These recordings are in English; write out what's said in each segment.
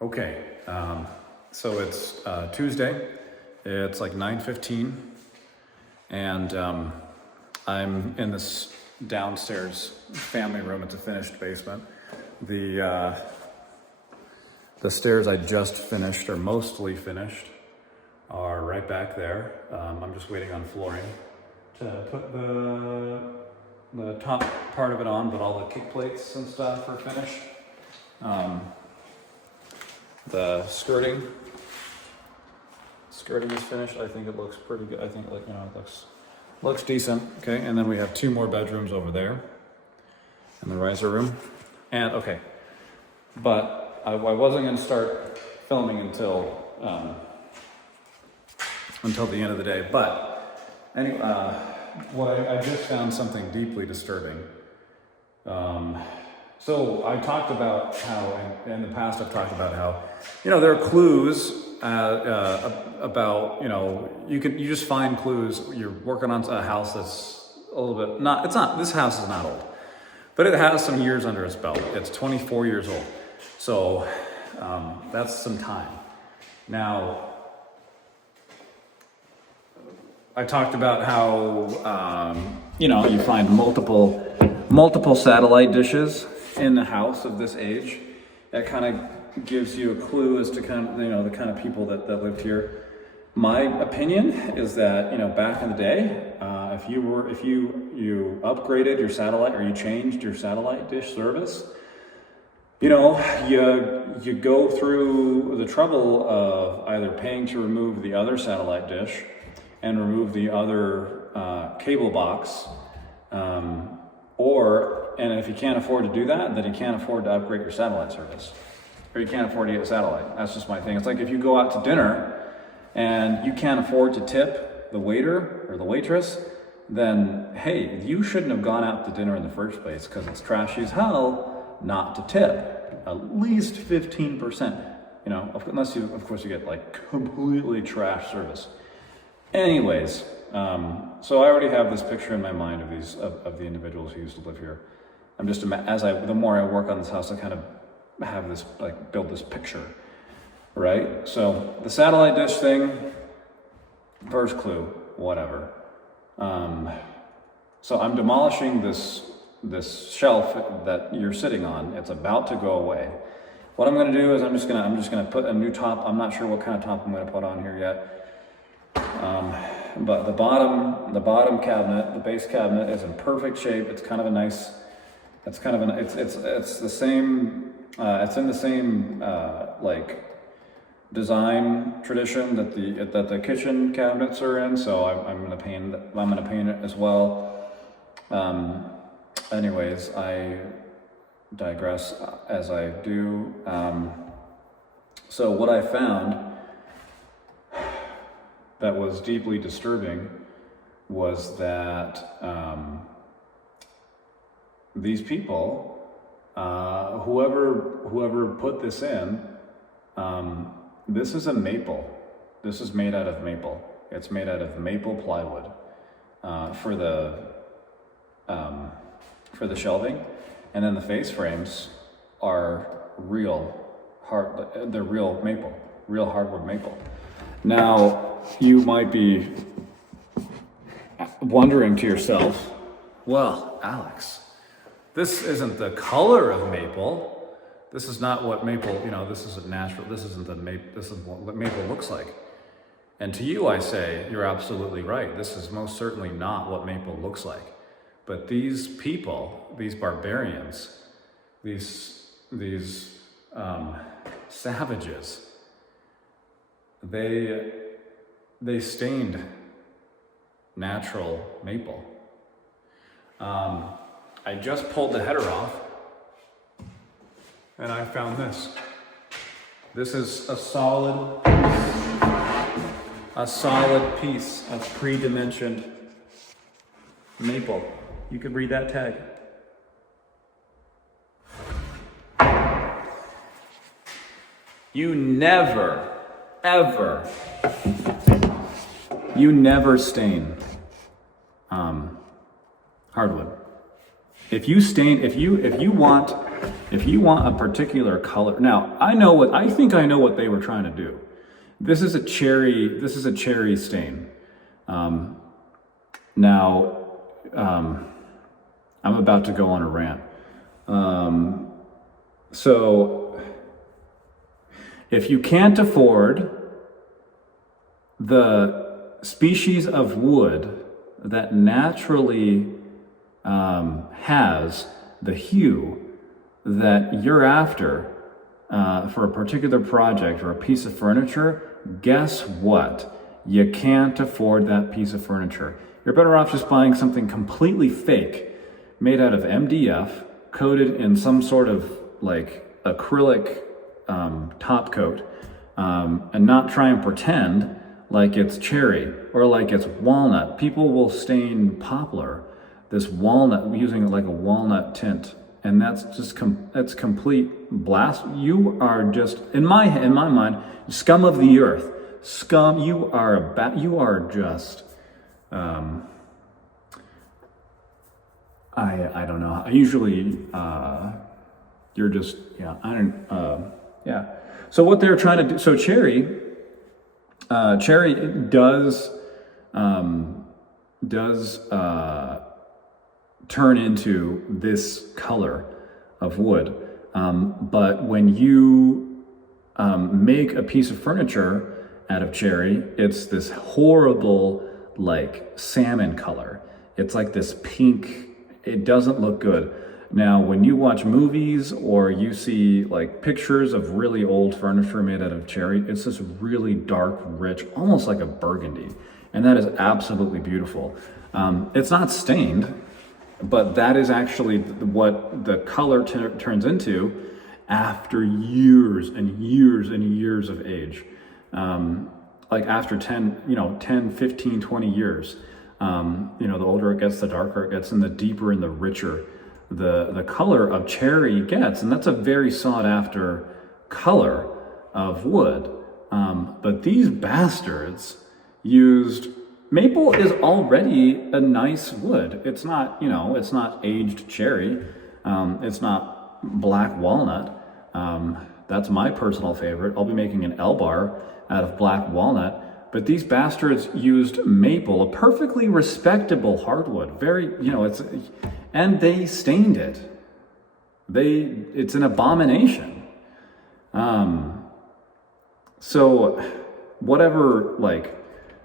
Okay, so it's Tuesday. It's like 9:15, and I'm in this downstairs family room. It's a finished basement. The stairs I just finished, or mostly finished, are right back there. I'm just waiting on flooring to put the top part of it on, but all the kick plates and stuff are finished. The skirting is finished. I think it looks pretty good. I think it looks decent. Okay, and then we have two more bedrooms over there in the riser room. And okay, but I wasn't going to start filming until the end of the day. But anyway, I just found something deeply disturbing. So I talked about how, in the past I've talked about how, there are clues about, you just find clues. You're working on a house that's a little bit, this house is not old, but it has some years under its belt. It's 24 years old. So that's some time. Now, I talked about how, you find multiple satellite dishes in the house of this age. That kind of gives you a clue as to the kind of people that lived here. My opinion is that, back in the day, if you upgraded your satellite or you changed your satellite dish service, you go through the trouble of either paying to remove the other satellite dish and remove the other cable box, and if you can't afford to do that, then you can't afford to upgrade your satellite service, or you can't afford to get a satellite. That's just my thing. It's like if you go out to dinner and you can't afford to tip the waiter or the waitress, then hey, you shouldn't have gone out to dinner in the first place, because it's trashy as hell not to tip at least 15%. Unless you get like completely trash service. Anyways, so I already have this picture in my mind of the individuals who used to live here. I'm just the more I work on this house, I kind of have this build this picture, right? So the satellite dish thing, first clue, whatever. So I'm demolishing this shelf that you're sitting on. It's about to go away. What I'm going to do is I'm just gonna put a new top. I'm not sure what kind of top I'm going to put on here yet. But the bottom cabinet, the base cabinet, is in perfect shape. It's kind of a nice. It's the same. It's in the same design tradition that the kitchen cabinets are in. So I'm gonna paint it as well. Anyways, I digress as I do. So what I found that was deeply disturbing was that these people, whoever put this in, this is a maple. This is made out of maple. It's made out of maple plywood for the shelving, and then the face frames are they're real maple, real hardwood maple. Now, you might be wondering to yourself, well, Alex, this isn't the color of maple. This is not what maple, this isn't natural. This isn't what maple looks like. And to you, I say, you're absolutely right. This is most certainly not what maple looks like. But these people, these barbarians, these savages, they stained natural maple. I just pulled the header off, and I found this. This is a solid piece of pre-dimensioned maple. You could read that tag. You never, ever, stain hardwood. If you want If you want a particular color, now I think I know what they were trying to do. This is a cherry stain. Now, I'm about to go on a rant. So, if you can't afford the species of wood that naturally has the hue that you're after for a particular project or a piece of furniture, guess what? You can't afford that piece of furniture. You're better off just buying something completely fake, made out of MDF, coated in some sort of like acrylic top coat, and not try and pretend like it's cherry or like it's walnut. People will stain poplar, this walnut, using it like a walnut tint. And that's just that's complete blast. You are just, in my mind, scum of the earth. Scum. You are you are just. I don't know. I usually you're just I don't So what they're trying to do. So cherry does turn into this color of wood. But when you make a piece of furniture out of cherry, it's this horrible, like salmon color. It's like this pink, it doesn't look good. Now, when you watch movies or you see like pictures of really old furniture made out of cherry, it's this really dark, rich, almost like a burgundy. And that is absolutely beautiful. It's not stained, but that is actually what the color turns into after years and years and years of age. Like after 10, 15, 20 years. The older it gets, the darker it gets, and the deeper and the richer the color of cherry gets. And that's a very sought after color of wood. But these bastards used, maple is already a nice wood. It's not, it's not aged cherry. It's not black walnut. That's my personal favorite. I'll be making an L-bar out of black walnut. But these bastards used maple, a perfectly respectable hardwood. Very, and they stained it. It's an abomination. So whatever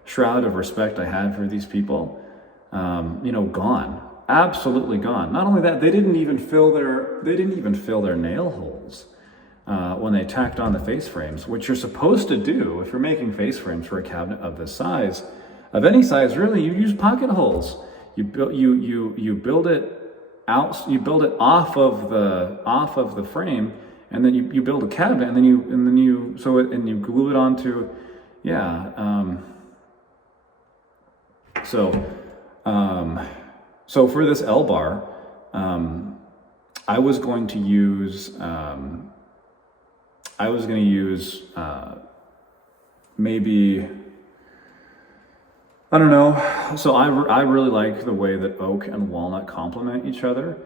shroud of respect I had for these people, gone, absolutely gone. Not only that, they didn't even fill their nail holes when they tacked on the face frames, which you're supposed to do if you're making face frames for a cabinet of this size, of any size really. You use pocket holes. You build it out. You build it off of the frame, and then you build a cabinet, and then you glue it onto, So for this L-bar, I was going to use maybe, I don't know. So I really like the way that oak and walnut complement each other.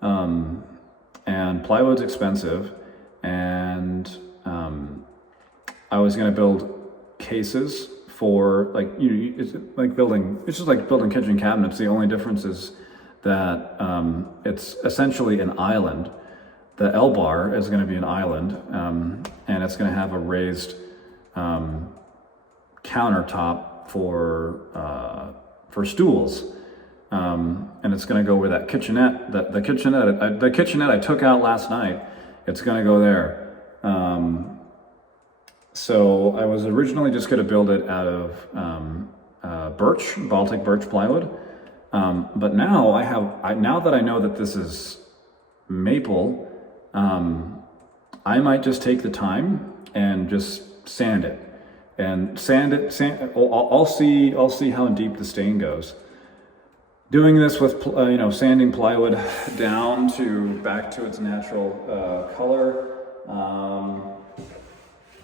And plywood's expensive, and I was going to build cases for it's just like building kitchen cabinets. The only difference is that it's essentially an island. The L-bar is going to be an island, and it's going to have a raised countertop for stools, and it's going to go where that kitchenette, the kitchenette I took out last night. It's going to go there. So I was originally just going to build it out of Baltic birch plywood, but now now that I know that this is maple, I might just take the time and just sand it. I'll see how deep the stain goes. Doing this with sanding plywood down back to its natural color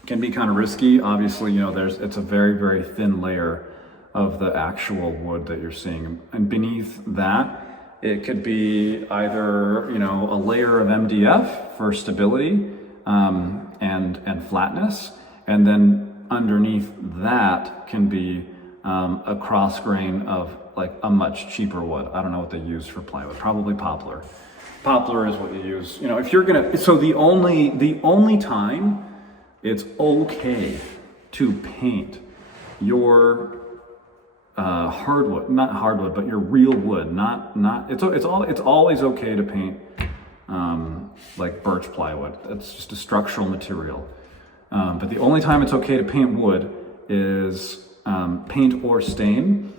can be kind of risky. Obviously, it's a very, very thin layer of the actual wood that you're seeing, and beneath that It could be either, you know, a layer of MDF for stability and flatness, and then underneath that can be a cross grain of like a much cheaper wood. I don't know what they use for plywood. Probably poplar. Poplar is what you use. You know, if you're gonna. So the only time it's okay to paint your hardwood, not hardwood, but your real wood. It's always okay to paint like birch plywood. That's just a structural material. But the only time it's okay to paint wood is paint or stain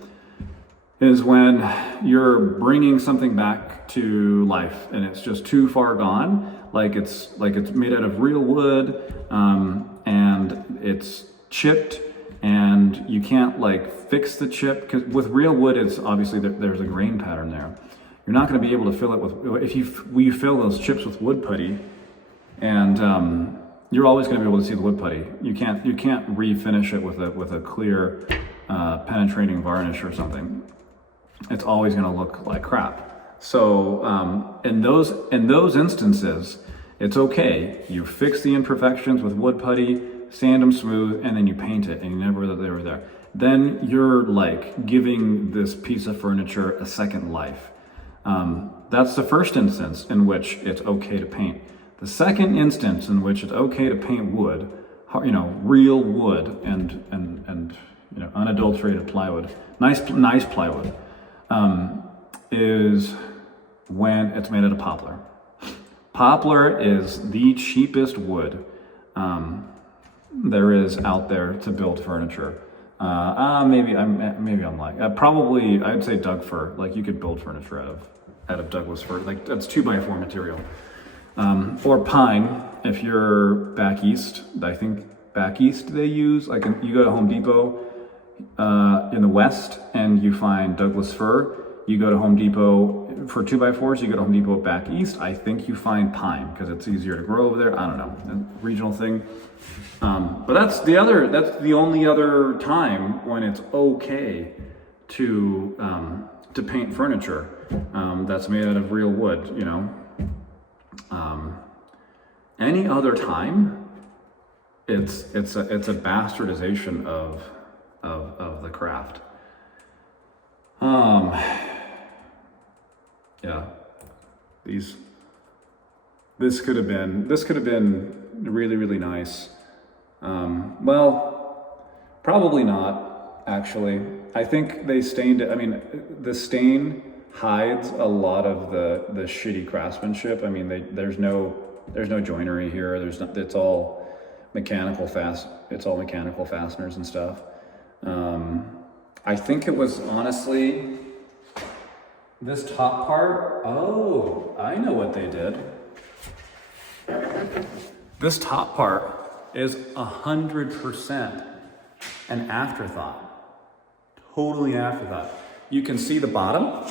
is when you're bringing something back to life and it's just too far gone, like it's made out of real wood and it's chipped and you can't like fix the chip, because with real wood it's obviously there's a grain pattern there. You're not going to be able to fill it with, if you fill those chips with wood putty, and you're always going to be able to see the wood putty. You can't refinish it with a clear penetrating varnish or something. It's always going to look like crap. So in those instances, it's okay. You fix the imperfections with wood putty, sand them smooth, and then you paint it, and you never know that they were there. Then you're like giving this piece of furniture a second life. That's the first instance in which it's okay to paint. The second instance in which it's okay to paint wood, you know, real wood and you know, unadulterated plywood, nice plywood, is when it's made out of poplar. Poplar is the cheapest wood there is out there to build furniture. Maybe I'm lying. I'd say Doug fir. Like you could build furniture out of Douglas fir. Like that's 2x4 material. Or pine if you're back east. I think back east they use, like you go to Home Depot in the west and you find Douglas fir. You go to Home Depot for 2x4s, you go to Home Depot back east. I think you find pine because it's easier to grow over there. I don't know, a regional thing. But that's the only other time when it's okay to paint furniture that's made out of real wood, you know. Any other time, it's a bastardization of the craft. Yeah, this could have been really, really nice. Well, probably not, actually. I think they stained it. I mean, the stain hides a lot of the shitty craftsmanship. I mean, there's no joinery here. It's all mechanical fasteners and stuff. I think it was honestly this top part. Oh, I know what they did. This top part is 100% an afterthought. Totally afterthought. You can see the bottom.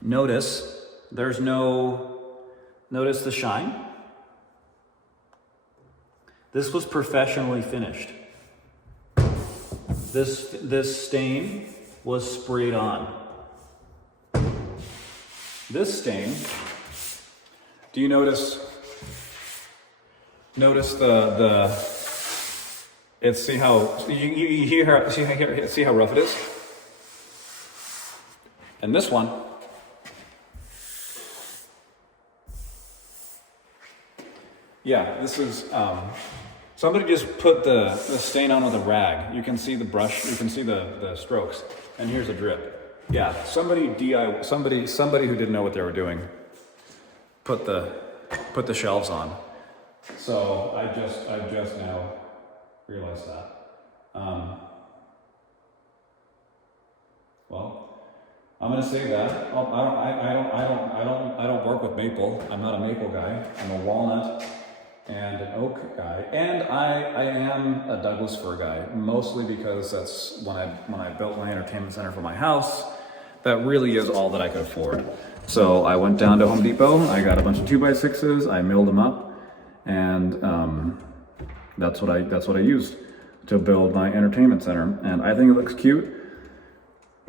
Notice the shine. This was professionally finished. This stain was sprayed on. This stain, do you notice it's, see how rough it is? And this one, yeah, this is, somebody just put the stain on with a rag. You can see the brush, you can see the strokes, and here's a drip. Yeah, somebody who didn't know what they were doing put the shelves on. So I just now realized that. Well, I'm gonna say that I don't work with maple. I'm not a maple guy. I'm a walnut and an oak guy, and I am a Douglas fir guy, mostly because that's when I built my entertainment center for my house. That really is all that I could afford. So I went down to Home Depot. I got a bunch of 2x6s. I milled them up, and that's what I used to build my entertainment center. And I think it looks cute.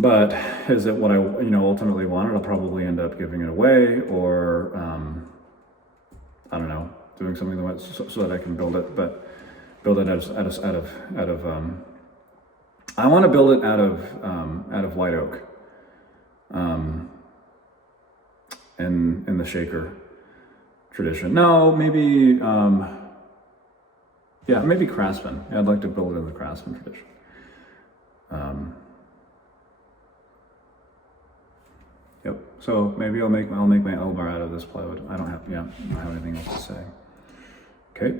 But is it what I ultimately wanted? I'll probably end up giving it away, or I don't know, doing something so that I can build it. But build it out of I want to build it out of white oak, in the shaker tradition. No, maybe maybe craftsman. Yeah, I'd like to build it in the craftsman tradition. Yep. So maybe I'll make my elbow out of this plywood. I don't have anything else to say. Okay.